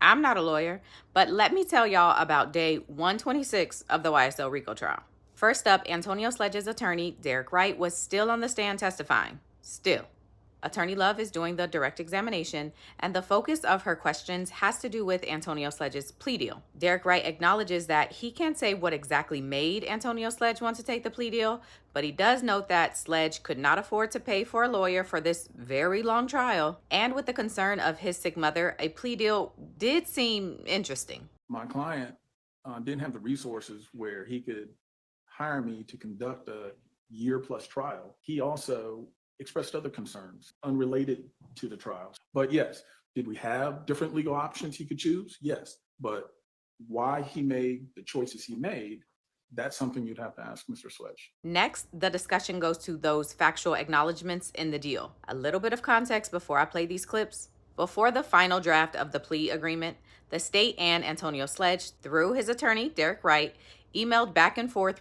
I'm not a lawyer, but let me tell y'all about day 126 of the YSL RICO trial. First up, Antonio Sledge's attorney, Derek Wright, was still on the stand testifying. Still. Attorney Love is doing the direct examination, and the focus of her questions has to do with Antonio Sledge's plea deal. Derek Wright acknowledges that he can't say what exactly made Antonio Sledge want to take the plea deal, but he does note that Sledge could not afford to pay for a lawyer for this very long trial, and with the concern of his sick mother, a plea deal did seem interesting. My client didn't have the resources where he could hire me to conduct a year-plus trial. He also expressed other concerns unrelated to the trials. But yes, did we have different legal options he could choose? Yes. But why he made the choices he made, that's something you'd have to ask Mr. Sledge. Next, the discussion goes to those factual acknowledgments in the deal. A little bit of context before I play these clips. Before the final draft of the plea agreement, the state and Antonio Sledge, through his attorney, Derek Wright, emailed back and forth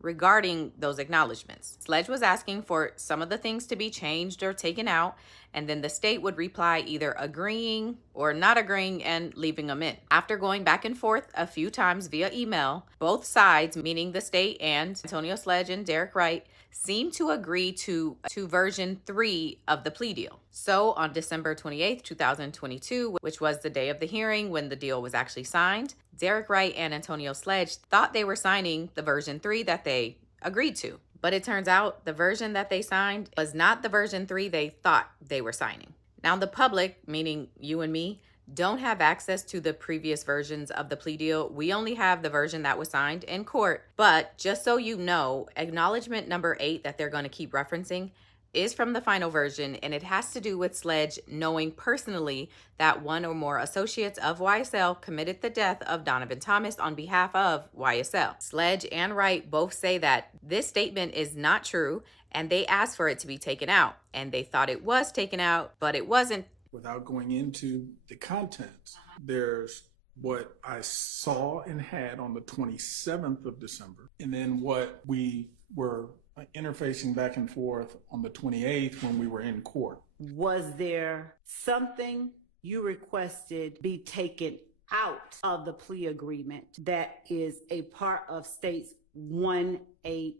regarding those acknowledgments. Sledge was asking for some of the things to be changed or taken out, and then the state would reply either agreeing or not agreeing and leaving them in. After going back and forth a few times via email, both sides, meaning the state and Antonio Sledge and Derek Wright, seemed to agree to version 3 of the plea deal. So on December 28th, 2022, which was the day of the hearing when the deal was actually signed, Derek Wright and Antonio Sledge thought they were signing the version 3 that they agreed to. But it turns out the version that they signed was not the version 3 they thought they were signing. Now the public, meaning you and me, don't have access to the previous versions of the plea deal. We only have the version that was signed in court. But just so you know, acknowledgement number 8 that they're going to keep referencing is from the final version, and it has to do with Sledge knowing personally that one or more associates of YSL committed the death of Donovan Thomas on behalf of YSL. Sledge and Wright both say that this statement is not true, and they asked for it to be taken out, and they thought it was taken out, but it wasn't. Without going into the contents, there's what I saw and had on the 27th of December, and then what we were interfacing back and forth on the 28th when we were in court. Was there something you requested be taken out of the plea agreement that is a part of state's 1-8S?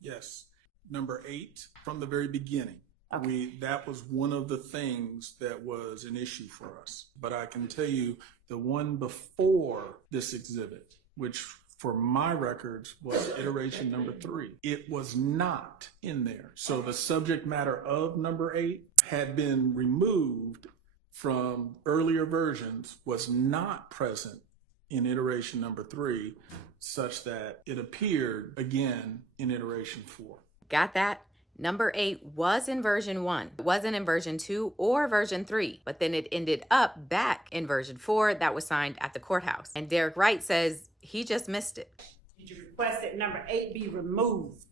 Yes. Number 8, from the very beginning. Okay. That was one of the things that was an issue for us. But I can tell you the one before this exhibit, which for my records was iteration number 3, it was not in there. So the subject matter of number 8 had been removed from earlier versions, was not present in iteration number 3, such that it appeared again in iteration 4. Got that? Number 8 was in version 1. It wasn't in version 2 or version 3, but then it ended up back in version 4 that was signed at the courthouse. And Derek Wright says he just missed it. Did you request that number 8 be removed?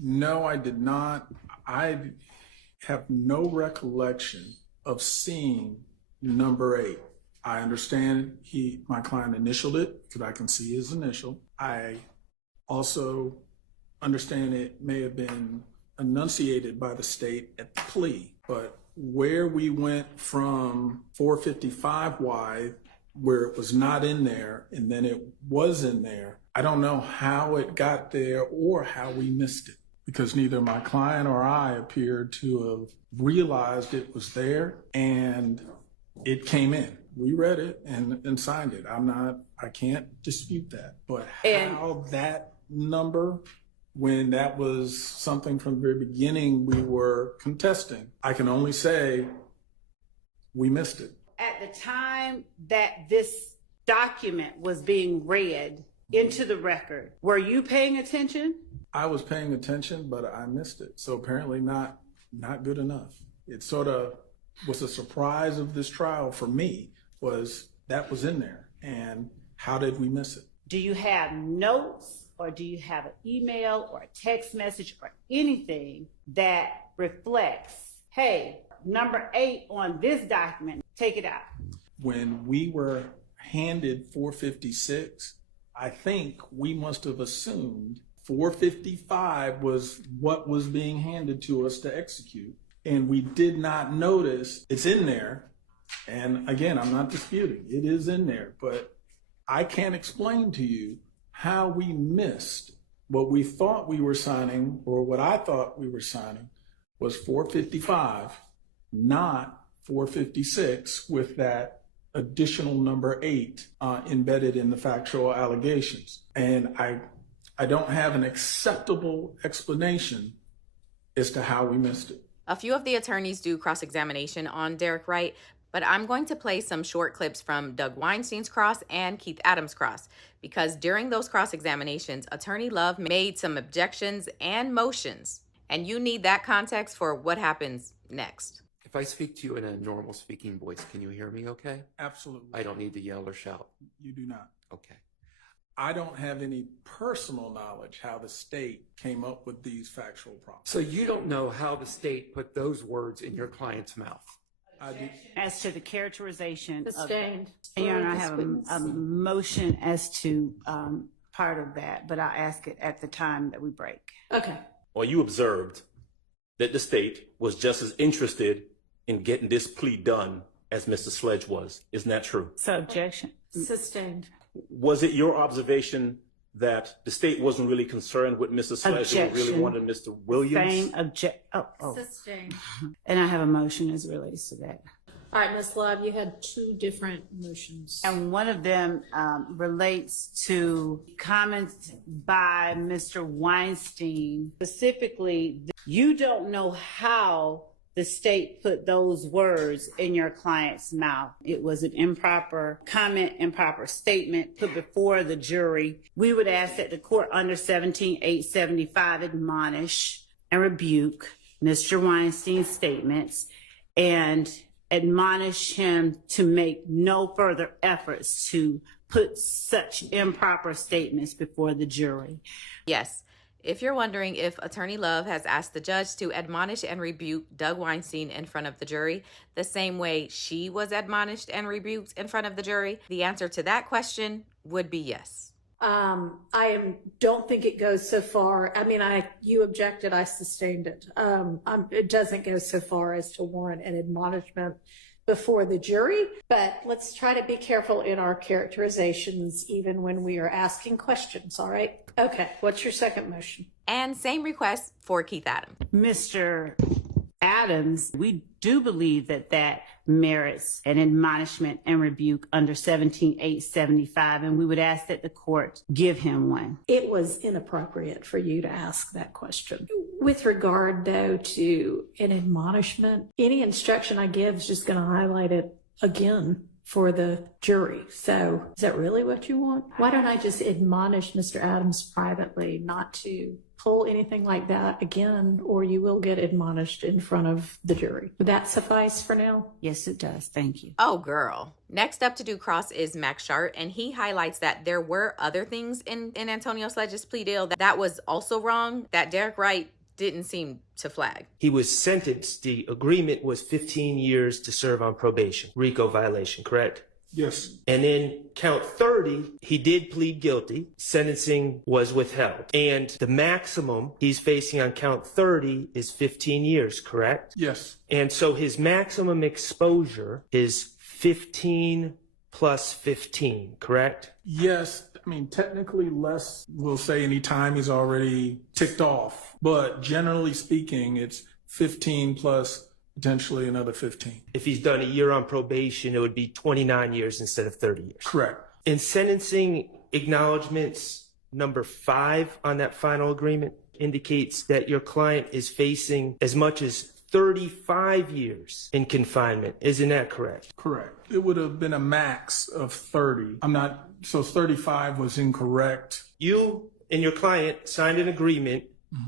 No, I did not. I have no recollection of seeing number 8. I understand my client initialed it because I can see his initial. I also understand it may have been enunciated by the state at the plea, but where we went from 455Y, where it was not in there, and then it was in there, I don't know how it got there or how we missed it, because neither my client or I appeared to have realized it was there, and it came in. We read it and signed it. I can't dispute that, but how that number, when that was something from the very beginning we were contesting, I can only say we missed it. At the time that this document was being read into the record, were you paying attention? I was paying attention, but I missed it. So apparently not good enough. It sort of was a surprise of this trial for me, was that was in there, and how did we miss it? Do you have notes, or do you have an email or a text message or anything that reflects, hey, number 8 on this document, take it out? When we were handed 456, I think we must have assumed 455 was what was being handed to us to execute. And we did not notice it's in there And again, I'm not disputing, it is in there, but I can't explain to you how we missed what we thought we were signing, or what I thought we were signing was 455, not 456, with that additional number 8 embedded in the factual allegations. And I don't have an acceptable explanation as to how we missed it. A few of the attorneys do cross-examination on Derek Wright, but I'm going to play some short clips from Doug Weinstein's cross and Keith Adams' cross, because during those cross-examinations, Attorney Love made some objections and motions, and you need that context for what happens next. If I speak to you in a normal speaking voice, can you hear me okay? Absolutely. I don't need to yell or shout. You do not. Okay. I don't have any personal knowledge how the state came up with these factual problems. So you don't know how the state put those words in your client's mouth? I do. As to the characterization Sustained. of, Your Honor, I This have witness. a motion as to part of that, but I'll ask it at the time that we break. Okay. Well, you observed that the state was just as interested in getting this plea done as Mr. Sledge was. Isn't that true? So objection. Sustained. Was it your observation that the state wasn't really concerned with Mr. Sledge, they really Objection. wanted Mr. Williams? Same object. Oh. Sustained. And I have a motion as it relates to that. All right, Ms. Love, you had 2 different motions. And one of them relates to comments by Mr. Weinstein. Specifically, you don't know how the state put those words in your client's mouth. It was an improper comment, improper statement put before the jury. We would ask that the court under 17-875 admonish and rebuke Mr. Weinstein's statements and admonish him to make no further efforts to put such improper statements before the jury. Yes. If you're wondering if Attorney Love has asked the judge to admonish and rebuke Doug Weinstein in front of the jury the same way she was admonished and rebuked in front of the jury, the answer to that question would be yes. Don't think it goes so far. I mean, you objected, I sustained it. It doesn't go so far as to warrant an admonishment before the jury, but let's try to be careful in our characterizations, even when we are asking questions. All right. Okay. What's your second motion? And same request for Keith Adams. Mr. Adams, we do believe that that merits an admonishment and rebuke under 17-875, and we would ask that the court give him one. It was inappropriate for you to ask that question. With regard, though, to an admonishment, any instruction I give is just going to highlight it again for the jury. So is that really what you want? Why don't I just admonish Mr. Adams privately not to pull anything like that again, or you will get admonished in front of the jury? Would that suffice for now? Yes, it does. Thank you. Oh, girl. Next up to do cross is Max Shart, and he highlights that there were other things in Antonio Sledge's plea deal that was also wrong, that Derek Wright didn't seem to flag. He was sentenced, the agreement was 15 years to serve on probation. RICO violation, correct? Yes. And in count 30, he did plead guilty. Sentencing was withheld. And the maximum he's facing on count 30 is 15 years, correct? Yes. And so his maximum exposure is 15 plus 15, correct? Yes. I mean, technically less, we'll say any time he's already ticked off. But generally speaking, it's 15 plus potentially another 15. If he's done a year on probation, it would be 29 years instead of 30 years. Correct. In sentencing acknowledgments, number 5 on that final agreement indicates that your client is facing as much as 35 years in confinement. Isn't that correct? Correct. It would have been a max of 30. So 35 was incorrect. You and your client signed an agreement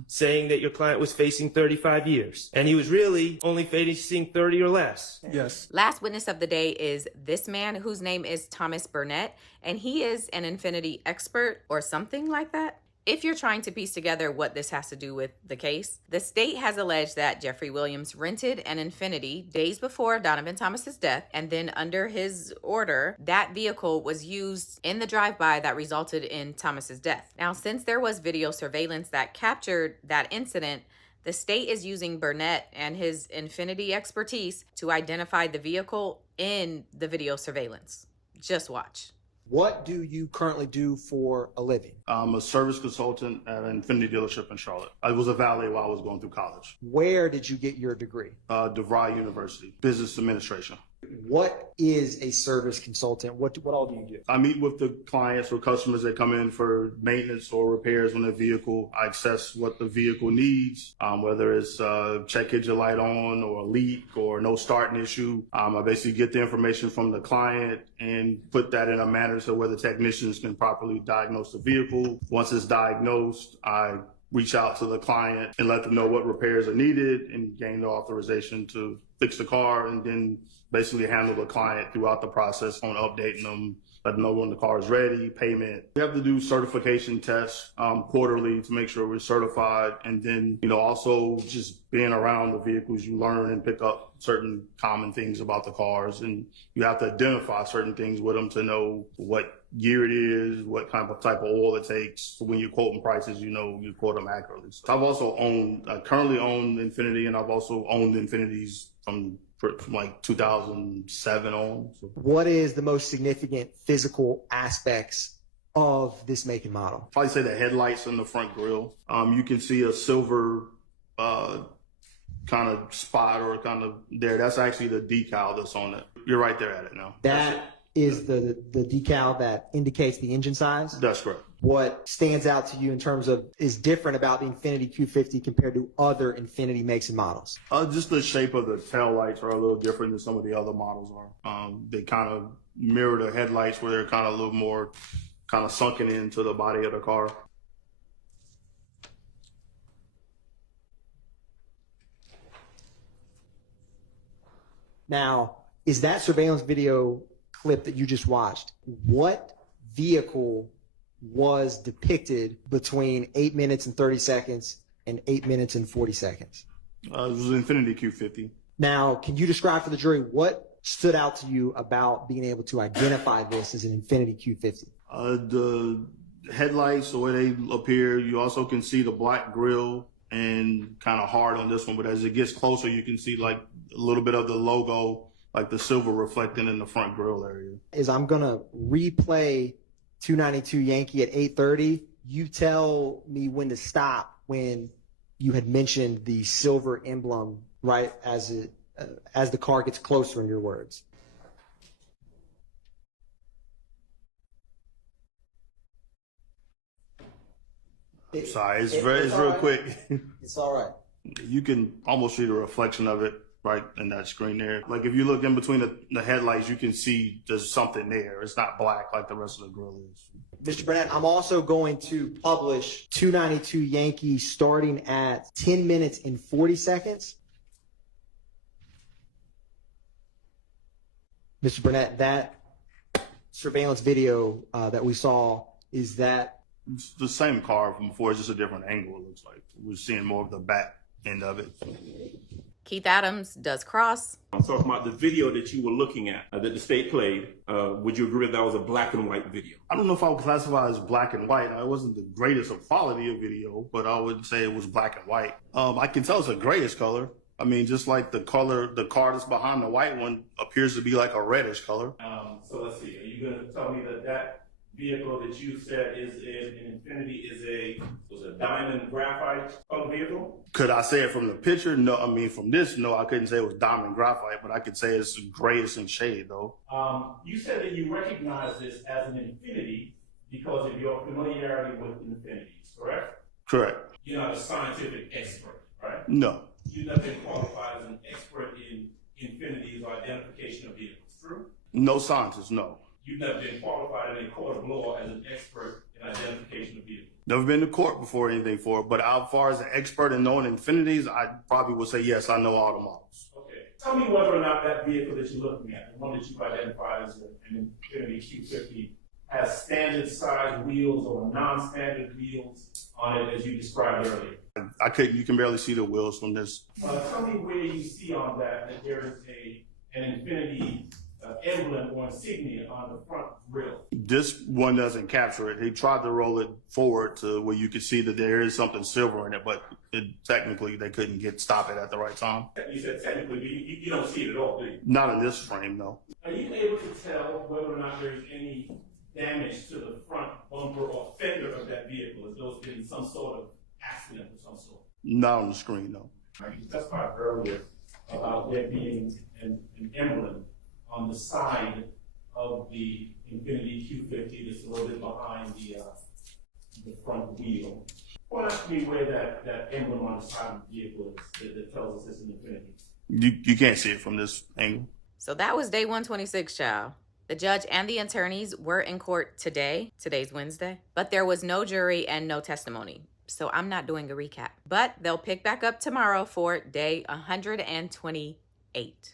saying that your client was facing 35 years, and he was really only facing 30 or less. Yes. Last witness of the day is this man whose name is Thomas Burnett, and he is an Infiniti expert or something like that. If you're trying to piece together what this has to do with the case, the state has alleged that Jeffrey Williams rented an Infiniti days before Donovan Thomas's death, and then under his order, that vehicle was used in the drive-by that resulted in Thomas's death. Now, since there was video surveillance that captured that incident, the state is using Burnett and his Infiniti expertise to identify the vehicle in the video surveillance. Just watch. What do you currently do for a living? I'm a service consultant at an Infiniti dealership in Charlotte. I was a valet while I was going through college. Where did you get your degree? DeVry University, business administration. What is a service consultant? What all do you do? I meet with the clients or customers that come in for maintenance or repairs on their vehicle. I assess what the vehicle needs, whether it's check engine light on or a leak or no starting issue. I basically get the information from the client and put that in a manner so where the technicians can properly diagnose the vehicle. Once it's diagnosed, I reach out to the client and let them know what repairs are needed and gain the authorization to fix the car, and then basically handle the client throughout the process on updating them, let them know when the car is ready, payment. We have to do certification tests quarterly to make sure we're certified. And then, also just being around the vehicles, you learn and pick up certain common things about the cars. And you have to identify certain things with them to know what year it is, what kind of type of oil it takes. So when you're quoting prices, you quote them accurately. So I've also currently own Infiniti, and I've also owned Infinitis from like 2007 on. So. What is the most significant physical aspects of this make and model? Probably say the headlights and the front grille. You can see a silver kind of spot or kind of there. That's actually the decal that's on it. You're right there at it now. That is the decal that indicates the engine size? That's correct. What stands out to you in terms of is different about the Infiniti Q50 compared to other Infiniti makes and models? Just the shape of the tail lights are a little different than some of the other models are. They kind of mirror the headlights where they're kind of a little more kind of sunken into the body of the car. Now, is that surveillance video clip that you just watched, what vehicle was depicted between 8 minutes and 30 seconds and 8 minutes and 40 seconds? It was an Infiniti Q50. Now, can you describe for the jury what stood out to you about being able to identify this as an Infiniti Q50? The headlights, the way they appear, you also can see the black grille and kind of hard on this one, but as it gets closer, you can see like a little bit of the logo, like the silver reflecting in the front grille area. I'm going to replay 292 Yankee at 8:30. You tell me when to stop when you had mentioned the silver emblem, right, as the car gets closer, in your words. Sorry, it's real quick. It's all right. You can almost see the reflection of it right in that screen there. Like if you look in between the headlights, you can see there's something there. It's not black like the rest of the grille is. Mr. Burnett, I'm also going to publish 292 Yankee starting at 10 minutes and 40 seconds. Mr. Burnett, that surveillance video that we saw, is that? It's the same car from before, it's just a different angle, it looks like. We're seeing more of the back end of it. Keith Adams does cross. I'm talking about the video that you were looking at, that the state played. Would you agree that was a black and white video? I don't know if I would classify it as black and white. It wasn't the greatest of quality of video, but I would say it was black and white. I can tell it's a grayish color. I mean, just like the color, the car that's behind the white one appears to be like a reddish color. So let's see. Are you going to tell me that vehicle that you said is in Infiniti was a diamond graphite color vehicle? Could I say it from the picture? No, I mean from this, no, I couldn't say it was diamond graphite, but I could say it's grayish in shade though. You said that you recognize this as an Infiniti because of your familiarity with Infinitis, correct? Correct. You're not a scientific expert, right? No. You've never been qualified as an expert in Infinitis or identification of vehicles, true? No scientist, no. You've never been qualified in a court of law as an expert in identification of vehicles. Never been to court before or anything for it, but as far as an expert in knowing Infinitis, I probably would say yes, I know all the models. Okay. Tell me whether or not that vehicle that you're looking at, the one that you've identified as an Infiniti Q50, has standard size wheels or non-standard wheels on it as you described earlier. You can barely see the wheels from this. Tell me where you see on that there is an Infiniti emblem or insignia on the front grille. This one doesn't capture it. He tried to roll it forward to where you could see that there is something silver in it, but technically they couldn't stop it at the right time. You said technically, but you don't see it at all, do you? Not in this frame, no. Are you able to tell whether or not there's any damage to the front bumper or fender of that vehicle, as though it's been some sort of accident of some sort? Not on the screen, no. You testified earlier about there being an emblem on the side of the Infiniti Q50 that's a little bit behind the front wheel. Point out to me where that emblem on the side of the vehicle is that tells us it's an Infiniti. You can't see it from this angle. So that was day 126, child. The judge and the attorneys were in court today. Today's Wednesday. But there was no jury and no testimony. So I'm not doing a recap. But they'll pick back up tomorrow for day 128.